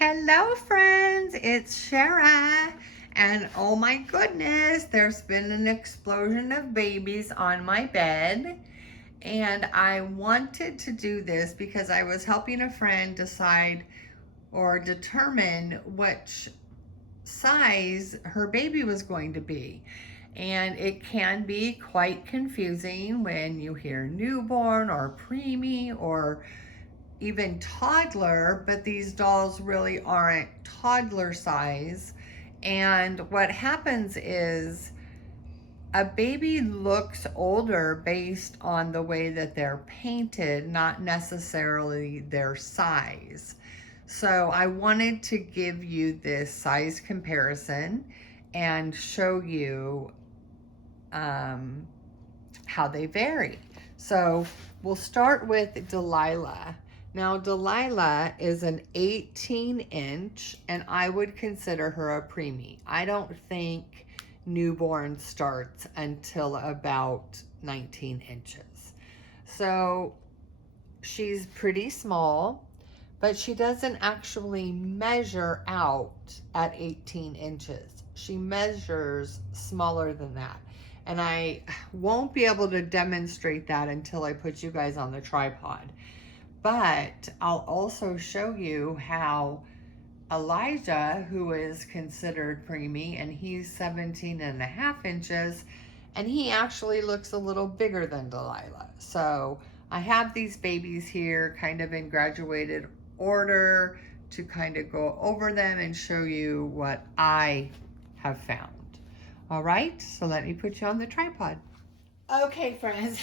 Hello, friends. It's Shara. And oh my goodness, there's been an explosion of babies on my bed. And I wanted to do this because I was helping a friend decide or determine which size her baby was going to be. And it can be quite confusing when you hear newborn or preemie or even toddler, but these dolls really aren't toddler size. And what happens is a baby looks older based on the way that they're painted, not necessarily their size. So I wanted to give you this size comparison and show you how they vary. So we'll start with Delilah. Now, Delilah is an 18-inch, and I would consider her a preemie. I don't think newborn starts until about 19 inches. So she's pretty small, but she doesn't actually measure out at 18 inches. She measures smaller than that. And I won't be able to demonstrate that until I put you guys on the tripod. But I'll also show you how Elijah, who is considered preemie, and he's 17 and a half inches, and he actually looks a little bigger than Delilah. So I have these babies here kind of in graduated order to kind of go over them and show you what I have found. All right, so let me put you on the tripod. Okay, friends,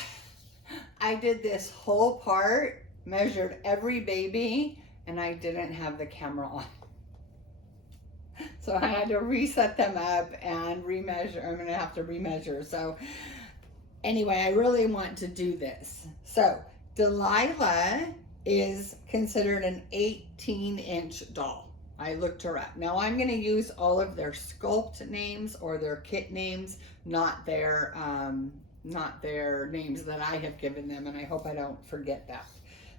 I did this whole part, measured every baby, and I didn't have the camera on. So I had to reset them up and remeasure. I'm gonna have to remeasure. So anyway, I really want to do this. So Delilah is considered an 18-inch doll. I looked her up. Now I'm going to use all of their sculpt names or their kit names, not their names that I have given them, and I hope I don't forget that.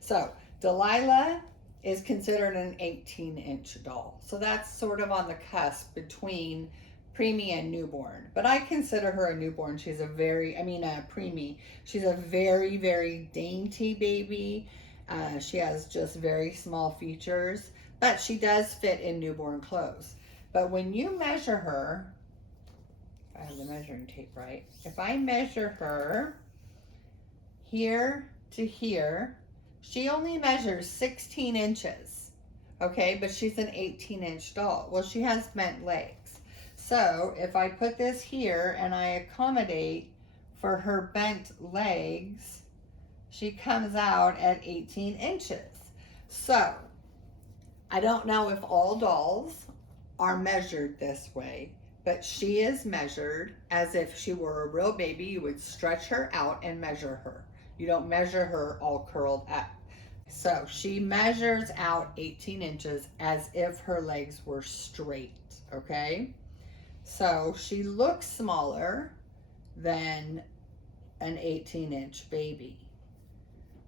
So Delilah is considered an 18-inch doll. So that's sort of on the cusp between preemie and newborn. But I consider her a newborn. She's a preemie. She's a very, very dainty baby. She has just very small features, but she does fit in newborn clothes. But when you measure her, I have the measuring tape right. If I measure her here to here, she only measures 16 inches. Okay, but she's an 18-inch doll. Well, she has bent legs. So if I put this here and I accommodate for her bent legs, she comes out at 18 inches. So I don't know if all dolls are measured this way, but she is measured as if she were a real baby. You would stretch her out and measure her. You don't measure her all curled up. So she measures out 18 inches as if her legs were straight, okay? So she looks smaller than an 18-inch baby.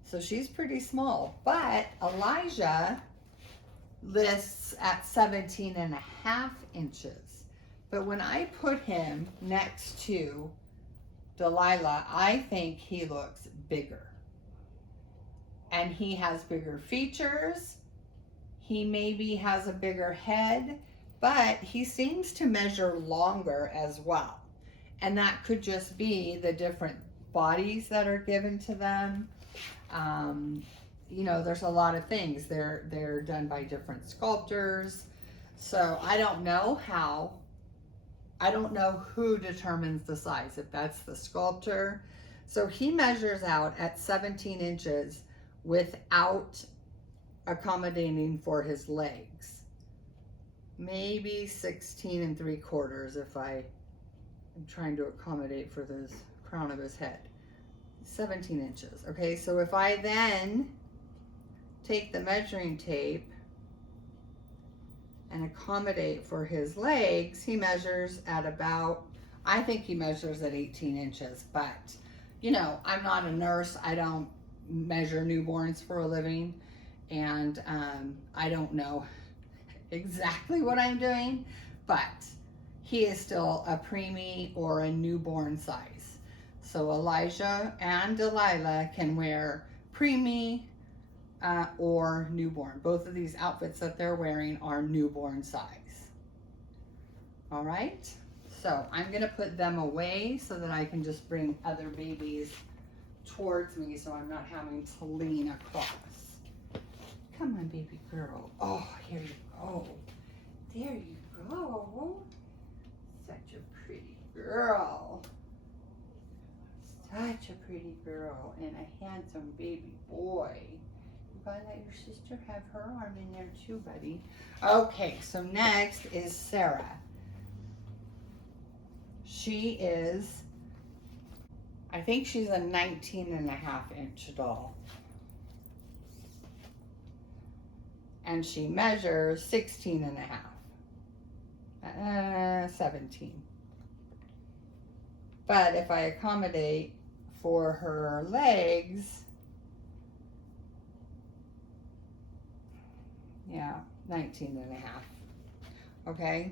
So she's pretty small, but Elijah lists at 17 and a half inches. But when I put him next to Delilah, I think he looks bigger. And he has bigger features. He maybe has a bigger head, but he seems to measure longer as well. And that could just be the different bodies that are given to them. You know, there's a lot of things. They're done by different sculptors. So I don't know who determines the size, if that's the sculptor. So he measures out at 17 inches without accommodating for his legs. Maybe 16 and 3/4 if I am trying to accommodate for the crown of his head. 17 inches. Okay, so if I then take the measuring tape and accommodate for his legs, he measures at about, I think he measures at 18 inches, but you know, I'm not a nurse. I don't measure newborns for a living, and I don't know exactly what I'm doing, but he is still a preemie or a newborn size. So Elijah and Delilah can wear preemie or newborn. Both of these outfits that they're wearing are newborn size. All right, so I'm gonna put them away so that I can just bring other babies towards me so I'm not having to lean across. Come on, baby girl. Oh, here you go. There you go. Such a pretty girl. Such a pretty girl and a handsome baby boy. You gotta let your sister have her arm in there too, buddy. Okay, so next is Sarah. She is, I think she's a 19.5-inch doll. And she measures 16.5, 17. But if I accommodate for her legs, yeah, 19.5. Okay.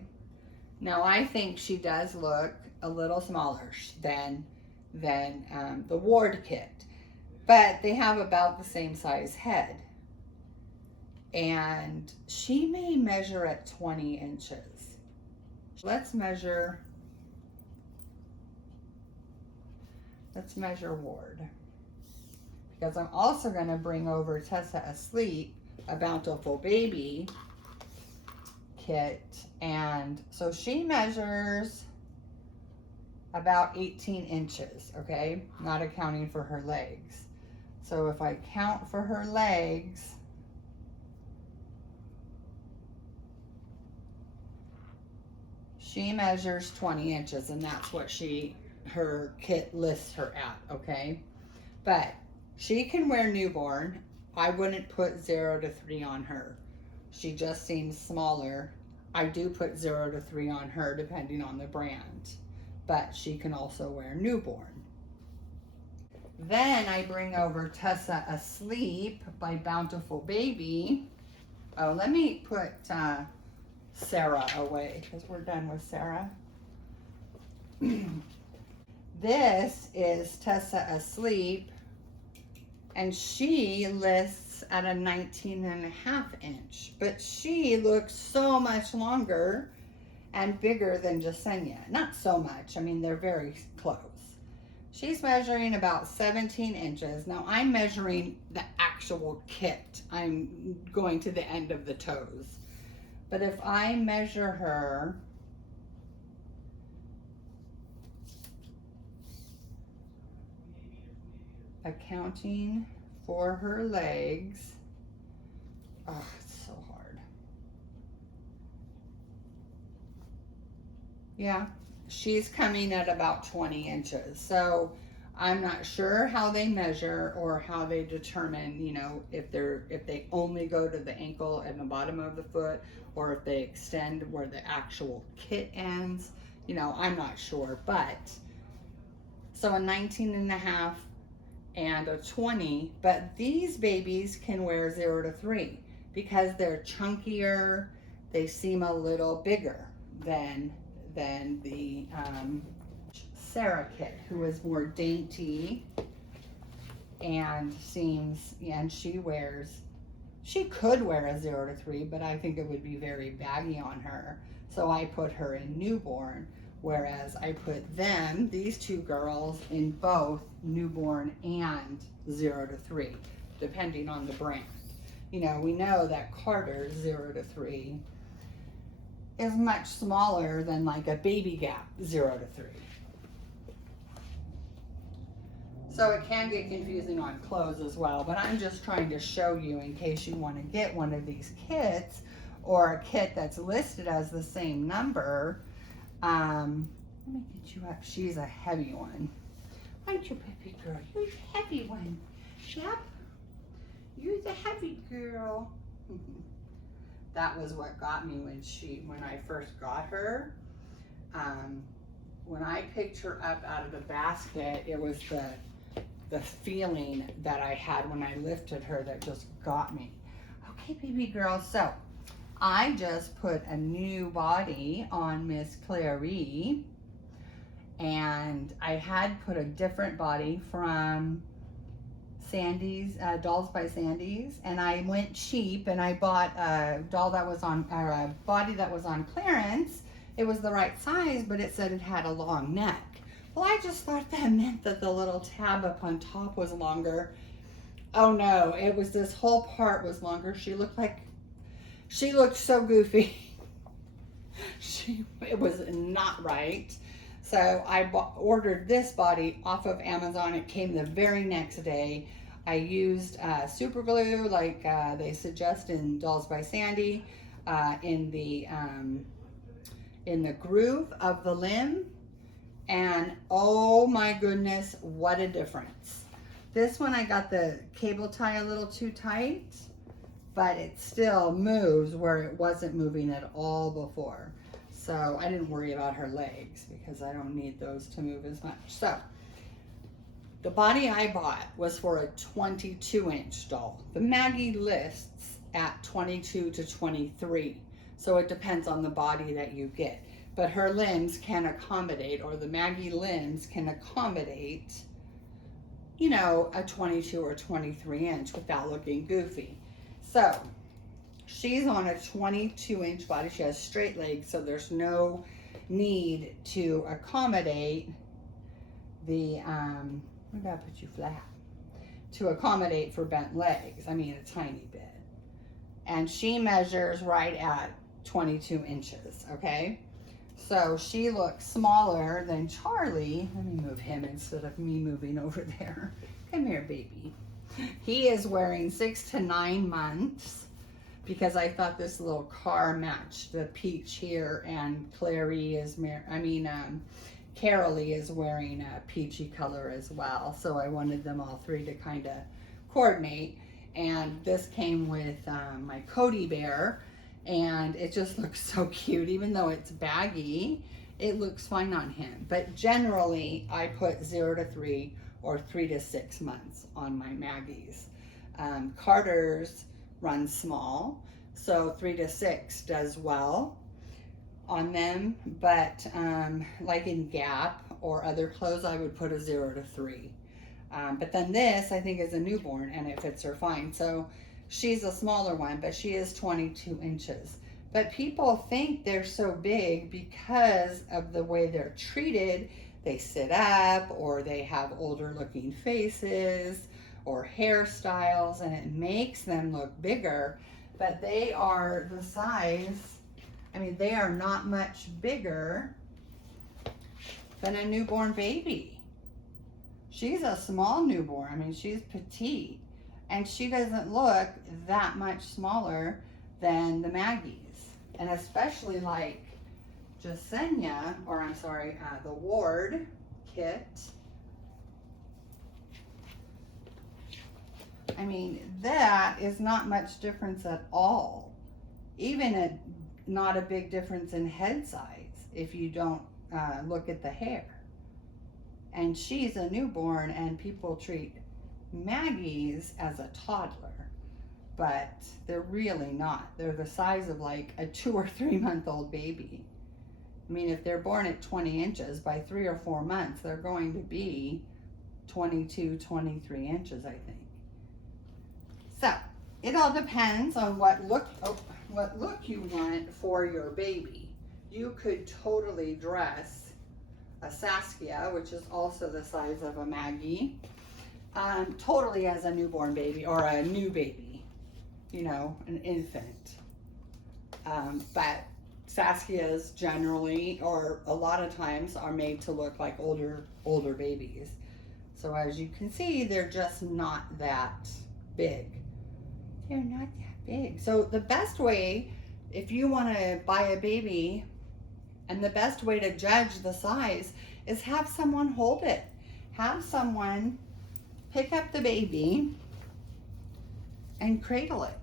Now I think she does look a little smaller than the Ward kit, but they have about the same size head. And she may measure at 20 inches. Let's measure Ward. Because I'm also going to bring over Tessa Asleep, a Bountiful Baby kit. And so she measures about 18 inches, okay? Not accounting for her legs. So if I count for her legs, she measures 20 inches, and that's what her kit lists her at, okay? But she can wear newborn. I wouldn't put 0 to 3 on her. She just seems smaller. I do put 0 to 3 on her depending on the brand, but she can also wear newborn. Then I bring over Tessa Asleep by Bountiful Baby. Oh, let me put Sarah away because we're done with Sarah. This is Tessa Asleep, and she lists at a 19.5-inch, but she looks so much longer and bigger than Jasenia. Not so much, I mean, they're very close. She's measuring about 17 inches. Now I'm measuring the actual kit. I'm going to the end of the toes. But if I measure her, accounting for her legs, oh, it's so hard. Yeah, she's coming at about 20 inches. So I'm not sure how they measure or how they determine, you know, if they only go to the ankle and the bottom of the foot, or if they extend where the actual kit ends. You know, I'm not sure, but so a 19.5 and a 20, but these babies can wear 0 to 3 because they're chunkier. They seem a little bigger than the Sarah kit, who is more dainty and seems, and she could wear a 0 to 3, but I think it would be very baggy on her. So I put her in newborn, whereas I put these two girls, in both newborn and 0 to 3, depending on the brand. You know, we know that Carter's 0 to 3 is much smaller than like a Baby Gap 0 to 3. So it can get confusing on clothes as well, but I'm just trying to show you in case you want to get one of these kits or a kit that's listed as the same number. Let me get you up. She's a heavy one. Aren't you, baby girl? You're the heavy one. Yep. You're the heavy girl. That was what got me when I first got her. When I picked her up out of the basket, it was the feeling that I had when I lifted her that just got me. Okay, baby girl, so I just put a new body on Miss Clary, and I had put a different body from Sandy's, Dolls by Sandy's, and I went cheap and I bought a doll that was on, or a body that was on clearance. It was the right size, but it said it had a long neck. Well, I just thought that meant that the little tab up on top was longer. Oh no, it was, this whole part was longer. She looked so goofy. It was not right. So I ordered this body off of Amazon. It came the very next day. I used super glue like they suggest in Dolls by Sandy in the groove of the limb. And oh my goodness, what a difference. This one I got the cable tie a little too tight, but it still moves where it wasn't moving at all before. So I didn't worry about her legs because I don't need those to move as much. So the body I bought was for a 22-inch doll. The Maggie lists at 22 to 23. So it depends on the body that you get. But her limbs can accommodate, or the Maggie limbs can accommodate, you know, a 22 or 23 inch without looking goofy. So she's on a 22-inch body. She has straight legs, so there's no need to accommodate the, I gotta put you flat, to accommodate for bent legs. I mean, a tiny bit. And she measures right at 22 inches, okay? So she looks smaller than Charlie. Let me move him instead of me moving over there. Come here, baby. He is wearing 6 to 9 months because I thought this little car matched the peach here, and Clary is, Carolee is wearing a peachy color as well. So I wanted them all three to kind of coordinate. And this came with my Cody bear, and it just looks so cute. Even though it's baggy, it looks fine on him. But generally, I put 0 to 3 or 3 to 6 months on my Maggies. Carter's runs small, so 3 to 6 does well on them. But like in Gap or other clothes, I would put a 0 to 3. But then this, I think, is a newborn, and it fits her fine. So she's a smaller one, but she is 22 inches. But people think they're so big because of the way they're treated. They sit up, or they have older looking faces or hairstyles, and it makes them look bigger. But they are the size, I mean, they are not much bigger than a newborn baby. She's a small newborn. I mean, she's petite. And she doesn't look that much smaller than the Maggies. And especially like Jasenia, or I'm sorry, the Ward kit. I mean, that is not much difference at all. Even not a big difference in head size if you don't look at the hair. And she's a newborn, and people treat Maggies as a toddler, but they're really not. They're the size of like a 2 or 3 month old baby. I mean, if they're born at 20 inches, by 3 or 4 months, they're going to be 22, 23 inches, I think. So it all depends on what look you want for your baby. You could totally dress a Saskia, which is also the size of a Maggie, totally as a newborn baby or a new baby, you know, an infant. But Saskias generally, or a lot of times, are made to look like older babies. So as you can see, they're just not that big. They're not that big. So the best way, if you want to buy a baby, and the best way to judge the size, is have someone hold it. Have someone pick up the baby and cradle it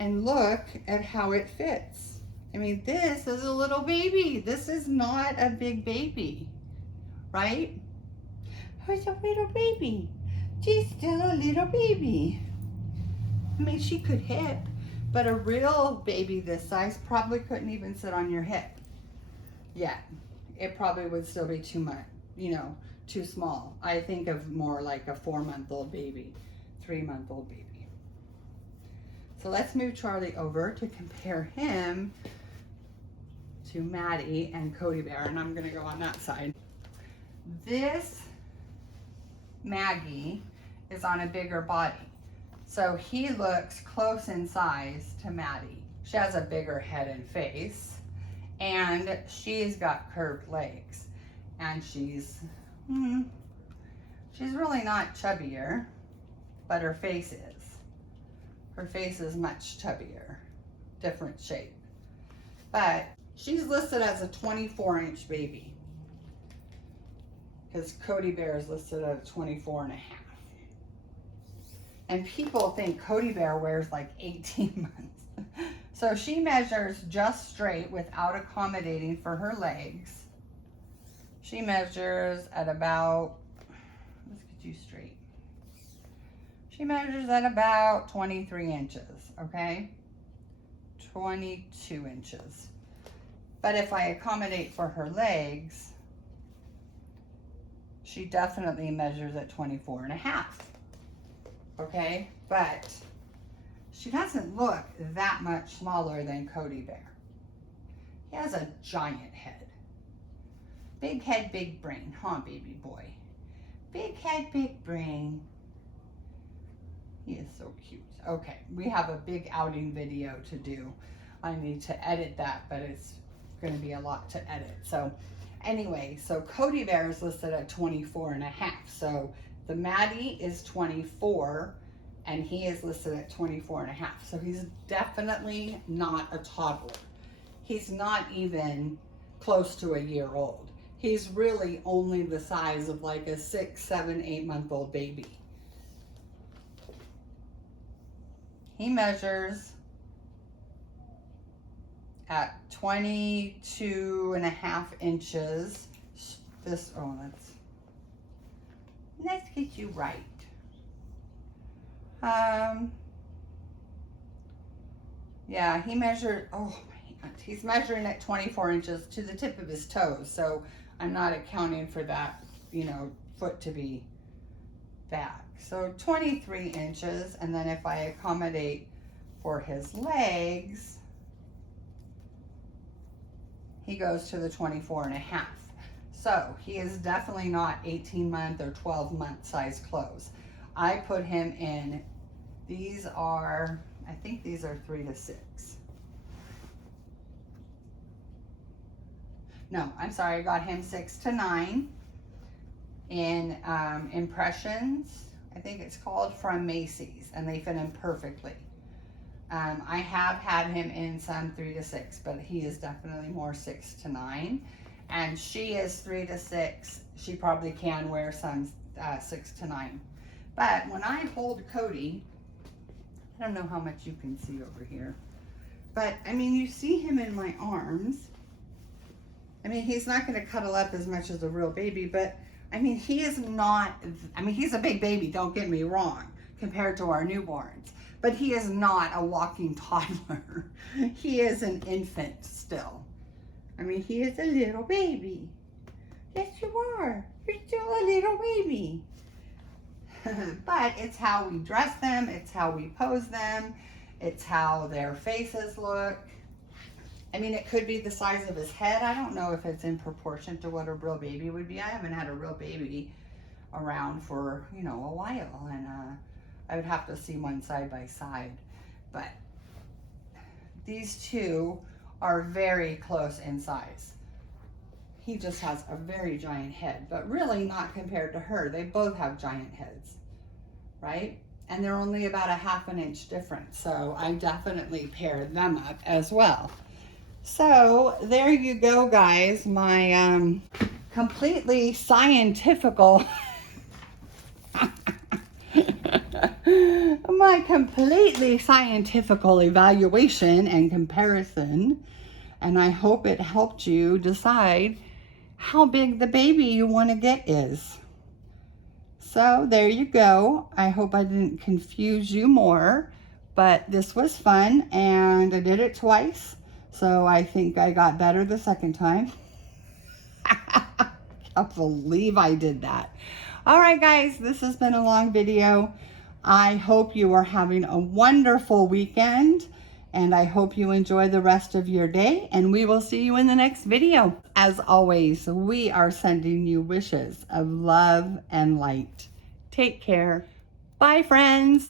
and look at how it fits. I mean, this is a little baby. This is not a big baby, right? Who's a little baby? She's still a little baby. I mean, she could hip, But a real baby this size probably couldn't even sit on your hip yet. It probably would still be too much, you know, too small. I think of more like a 4-month-old baby, 3-month-old baby. So let's move Charlie over to compare him to Maddie and Cody Bear, and I'm gonna go on that side. This Maggie is on a bigger body. So he looks close in size to Maddie. She has a bigger head and face, and she's got curved legs, and she's really not chubbier, but her face is. Her face is much chubbier, different shape. But she's listed as a 24-inch baby, because Cody Bear is listed at a 24 and a half. And people think Cody Bear wears like 18 months. So she measures just straight without accommodating for her legs. She measures at about, let's get you straight. She measures at about 23 inches, okay? 22 inches. But if I accommodate for her legs, she definitely measures at 24 and a half. Okay, but she doesn't look that much smaller than Cody Bear. He has a giant head. Big head, big brain, huh, baby boy? Big head, big brain. He is so cute. Okay, we have a big outing video to do. I need to edit that, but it's going to be a lot to edit. So anyway, so Cody Bear is listed at 24 and a half. So the Maddie is 24 and he is listed at 24 and a half. So he's definitely not a toddler. He's not even close to a year old. He's really only the size of like a 6, 7, 8-month-old baby. He measures at 22 and a half inches. This, oh, let's get you right. Yeah, he measured, oh my God, he's measuring at 24 inches to the tip of his toes. So I'm not accounting for that, you know, foot to be back. So 23 inches, and then if I accommodate for his legs, he goes to the 24 and a half. So he is definitely not 18-month or 12-month size clothes. I put him in, these are, I think these are 3 to 6. No, I'm sorry, I got him 6 to 9 in Impressions, I think it's called, from Macy's, and they fit him perfectly. I have had him in some 3 to 6, but he is definitely more 6 to 9. And she is 3 to 6. She probably can wear some 6 to 9. But when I hold Cody, I don't know how much you can see over here, but I mean, you see him in my arms. I mean, he's not going to cuddle up as much as a real baby, but I mean, he is not, I mean, he's a big baby, don't get me wrong, compared to our newborns, but he is not a walking toddler. He is an infant still. I mean, he is a little baby. Yes, you are. You're still a little baby. But it's how we dress them. It's how we pose them. It's how their faces look. I mean, it could be the size of his head. I don't know if it's in proportion to what a real baby would be. I haven't had a real baby around for, you know, a while. And I would have to see one side by side. But these two are very close in size. He just has a very giant head, but really not compared to her. They both have giant heads, right? And they're only about a ½ an inch different. So I definitely paired them up as well. So there you go, guys. My completely scientifical, my completely scientifical evaluation and comparison. And I hope it helped you decide how big the baby you want to get is. So there you go. I hope I didn't confuse you more But this was fun, and I did it twice, so I think I got better the second time. I can't believe I did that. All right, guys, this has been a long video. I hope you are having a wonderful weekend, and I hope you enjoy the rest of your day, and we will see you in the next video. As always, we are sending you wishes of love and light. Take care. Bye, friends.